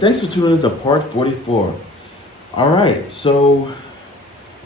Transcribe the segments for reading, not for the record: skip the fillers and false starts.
thanks for tuning in to part 44. All right, so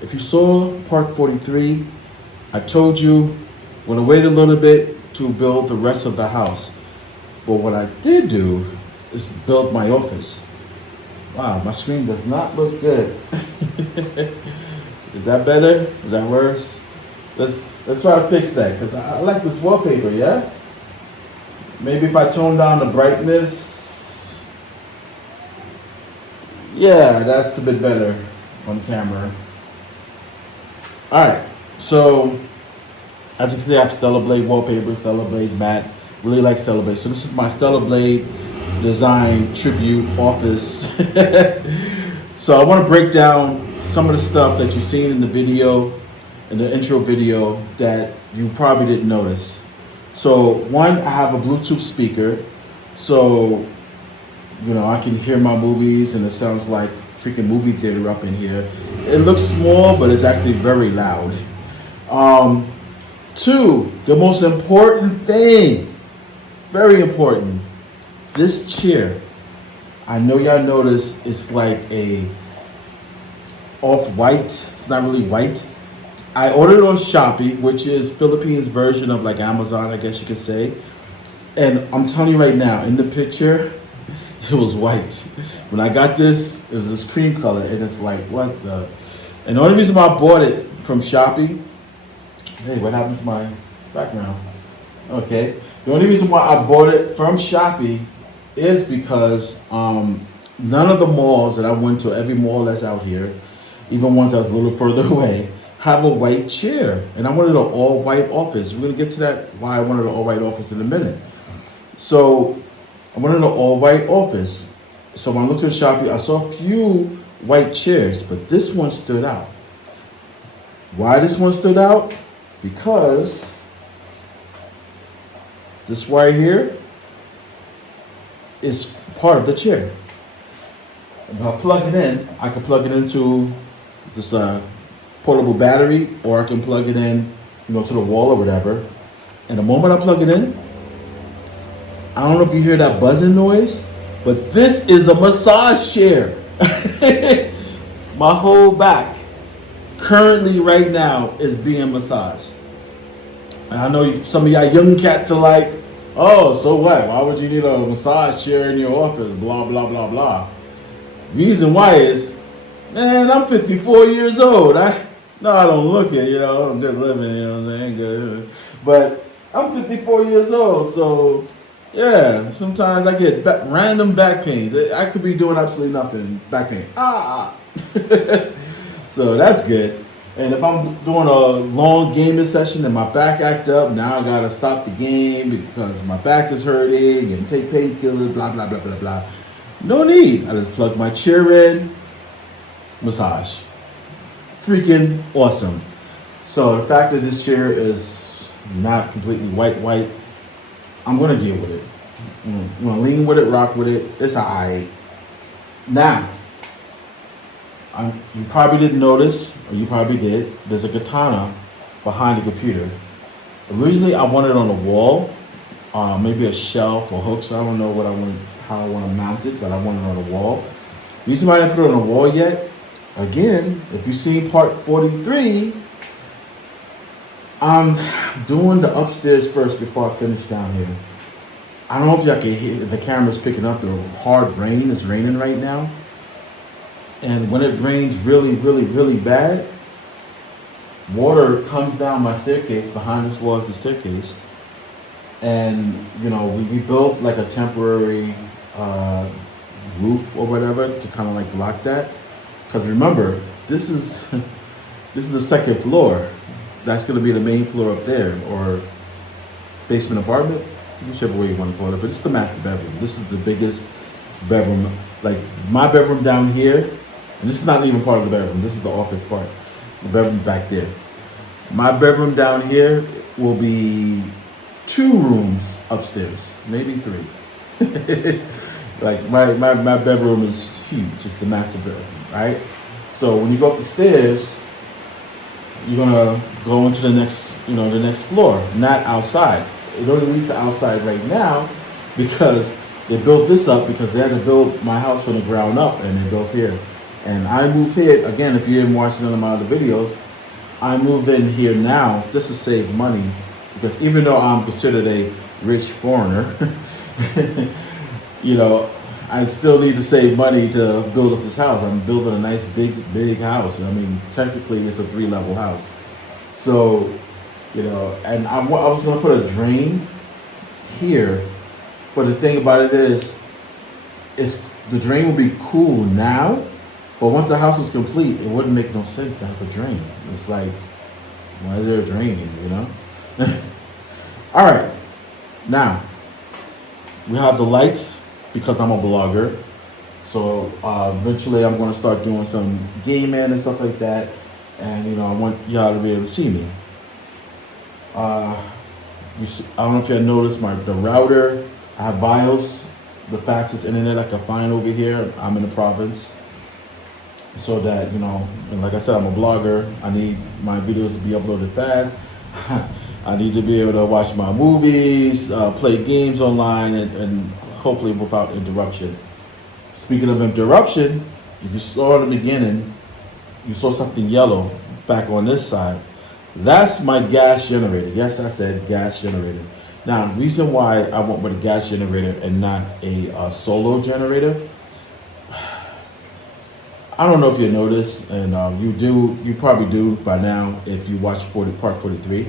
if you saw part 43, I told you we're gonna wait a little bit to build the rest of the house. But what I did do is build my office. Wow, my screen does not look good. Is that better? Is that worse? Let's try to fix that because I like this wallpaper, yeah? Maybe if I tone down the brightness. Yeah, that's a bit better on camera. Alright, so as you can see, I have Stellar Blade wallpaper, Stellar Blade matte. Really like Stellar Blade. So this is my Stellar Blade design tribute office. So I want to break down some of the stuff that you've seen in the video, in the intro video, that you probably didn't notice. So one, I have a Bluetooth speaker, so I can hear my movies and it sounds like freaking movie theater up in here. It looks small, but it's actually very loud. Two, the most important thing, very important, this chair. I know y'all notice it's like a off-white. It's not really white. I ordered it on Shopee, which is Philippines version of like Amazon, I guess you could say. And I'm telling you right now, in the picture, it was white. When I got this, it was this cream color, and it's like, what the? And the only reason why I bought it from Shopee, hey, what happened to my background? Okay. The only reason why I bought it from Shopee is because none of the malls that I went to, every mall that's out here, even ones that's a little further away, have a white chair. And I wanted an all-white office. We're going to get to that, why I wanted an all-white office in a minute. So I wanted an all-white office. So when I looked at Shopee, I saw a few white chairs, but this one stood out. Why this one stood out? Because this right here is part of the chair. If I plug it in, I can plug it into this portable battery, or I can plug it in, to the wall or whatever. And the moment I plug it in, I don't know if you hear that buzzing noise, but this is a massage chair. My whole back, currently right now, is being massaged. And I know some of y'all young cats are like, oh, so what? Why would you need a massage chair in your office? Blah, blah, blah, blah. Reason why is, man, I'm 54 years old. I don't look it, I'm just living, I'm saying, good. But I'm 54 years old, so yeah, sometimes I get random back pains. I could be doing absolutely nothing, back pain. So that's good. And if I'm doing a long gaming session and my back act up, now I gotta stop the game because my back is hurting and take painkillers, blah, blah, blah, blah, blah. No need. I just plug my chair in, massage. Freaking awesome. So the fact that this chair is not completely white, I'm gonna deal with it. I'm gonna lean with it, rock with it. It's alright. Now, you probably didn't notice, or you probably did, there's a katana behind the computer. Originally, I wanted it on the wall, maybe a shelf or hooks. I don't know how I want to mount it, but I want it on the wall. The reason why I didn't put it on the wall yet, again, if you've seen part 43, I'm doing the upstairs first before I finish down here. I don't know if y'all can hear, the camera's picking up the hard rain. It's raining right now. And when it rains really, really, really bad, water comes down my staircase. Behind this wall is the staircase. And, we built like a temporary roof or whatever to kind of like block that. Because remember, this is the second floor. That's going to be the main floor up there, or basement apartment, whichever way you want to call it. But it's the master bedroom. This is the biggest bedroom. Like my bedroom down here, and this is not even part of the bedroom. This is the office part. The bedroom back there. My bedroom down here will be 2 rooms upstairs, maybe 3. Like my bedroom is huge. It's the master bedroom, right? So when you go up the stairs, you're gonna go into the next floor, not outside. It only leads to outside right now because They built this up because they had to build my house from the ground up, and they built here. And I moved here again. If you didn't watch none of my other videos, I moved in here now just to save money, because even though I'm considered a rich foreigner, you know, I still need to save money to build up this house. I'm building a nice big house. I mean, technically it's a 3-level house. So, you know, and I was going to put a drain here, but the thing about it is the drain will be cool now, but once the house is complete, it wouldn't make no sense to have a drain. It's like, why is there a drain in, you know? All right, now we have the lights because I'm a blogger. So eventually I'm going to start doing some gaming and stuff like that. And, you know, I want y'all to be able to see me. I don't know if y'all noticed the router. I have BIOS, the fastest internet I can find over here. I'm in the province. So that, you know, and like I said, I'm a blogger. I need my videos to be uploaded fast. I need to be able to watch my movies, play games online, and hopefully without interruption. Speaking of interruption, if you saw in the beginning, you saw something yellow back on this side. That's my gas generator. Yes, I said gas generator. Now, the reason why I went with a gas generator and not a solar generator, I don't know if you know this, and you probably do by now if you watched part 43.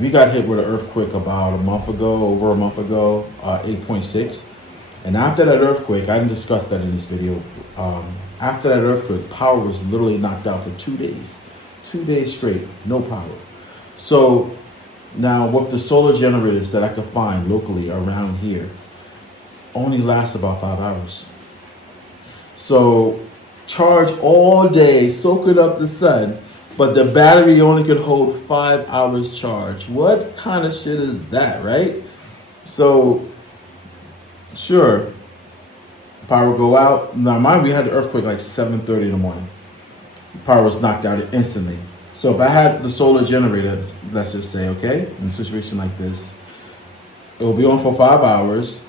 We got hit with an earthquake about over a month ago, 8.6. And after that earthquake, I didn't discuss that in this video. After that earthquake, power was literally knocked out for 2 days. 2 days straight, no power. So now with the solar generators that I could find locally around here, only last about 5 hours. So charge all day, soaking up the sun, but the battery only could hold 5 hours charge. What kind of shit is that, right? So sure, power go out. Now mind we had the earthquake like 7:30 in the morning. Power was knocked out instantly. So if I had the solar generator, let's just say, okay, in a situation like this, it will be on for 5 hours,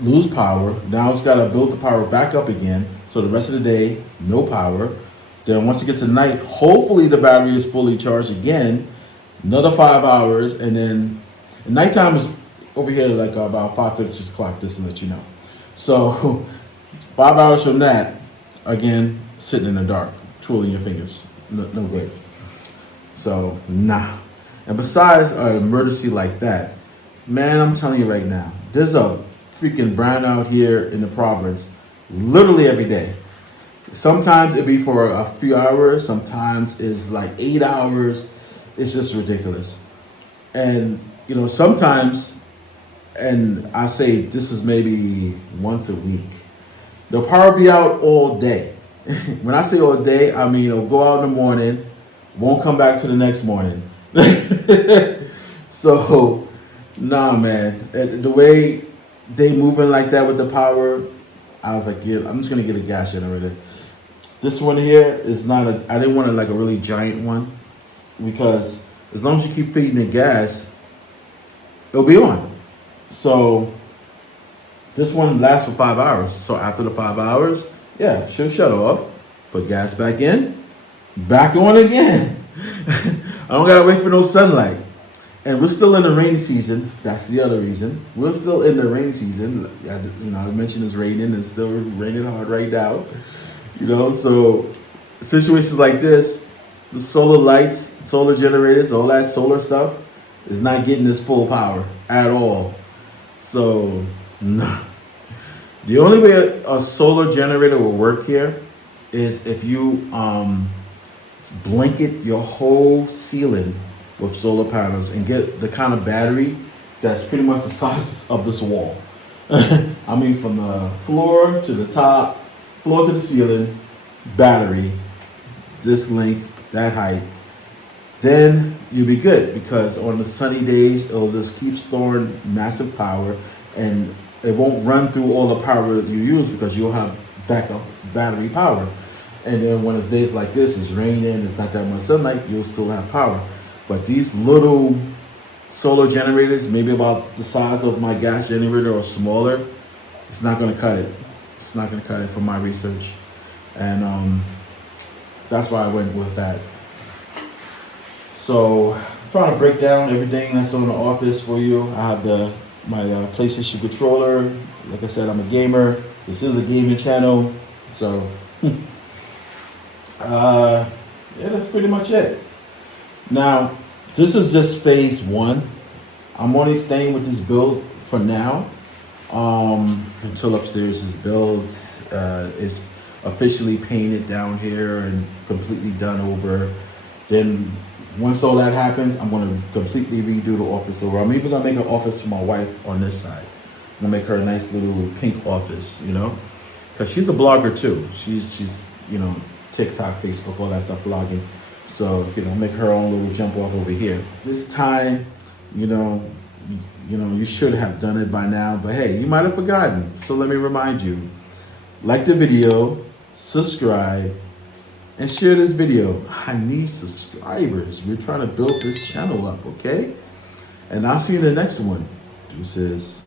lose power. Now it's got to build the power back up again. So the rest of the day, no power. Then once it gets to night, hopefully the battery is fully charged again, another 5 hours, and then nighttime is over here like about 5:30, 6 o'clock, just to let you know. So 5 hours from that, again, sitting in the dark, twiddling your fingers. No way. So, nah. And besides an emergency like that, man, I'm telling you right now, there's a freaking brownout here in the province literally every day. Sometimes it be for a few hours, sometimes it's like 8 hours. It's just ridiculous. And, you know, sometimes, and I say this is maybe once a week, the power be out all day. When I say all day, I mean it'll go out in the morning, won't come back to the next morning. So, nah, man. The way they moving like that with the power, I was like, yeah, I'm just gonna get a gas generator. This one here is not I didn't want like a really giant one, because as long as you keep feeding it gas, it'll be on. So this one lasts for 5 hours. So after the 5 hours, yeah, she'll shut off, put gas back in, back on again. I don't gotta wait for no sunlight. And we're still in the rainy season. That's the other reason. We're still in the rainy season. You know, I mentioned it's raining. It's still raining hard right now. You know, so situations like this, the solar lights, solar generators, all that solar stuff is not getting this full power at all. So, nah. The only way a solar generator will work here is if you blanket your whole ceiling with solar panels and get the kind of battery that's pretty much the size of this wall. I mean, from the floor to the top, floor to the ceiling, battery, this length, that height. Then you'll be good, because on the sunny days, it'll just keep storing massive power, and it won't run through all the power that you use, because you'll have backup battery power. And then when it's days like this, it's raining, it's not that much sunlight, you'll still have power. But these little solar generators, maybe about the size of my gas generator or smaller, it's not going to cut it. It's not going to cut it from my research. And that's why I went with that. So I'm trying to break down everything that's on the office for you. I have my PlayStation controller. Like I said, I'm a gamer. This is a gaming channel. So yeah, that's pretty much it. Now, this is just phase one. I'm only staying with this build for now until upstairs is built. It's officially painted down here and completely done over. Then once all that happens, I'm going to completely redo the office over. I'm even going to make an office for my wife on this side. I'm going to make her a nice little pink office, you know, because she's a blogger too. She's you know, TikTok, Facebook, all that stuff, blogging. So, you know, make her own little jump off over here. This time, you know, you should have done it by now, but hey, you might have forgotten. So let me remind you, like the video, subscribe, and share this video. I need subscribers. We're trying to build this channel up, okay? And I'll see you in the next one. Deuces.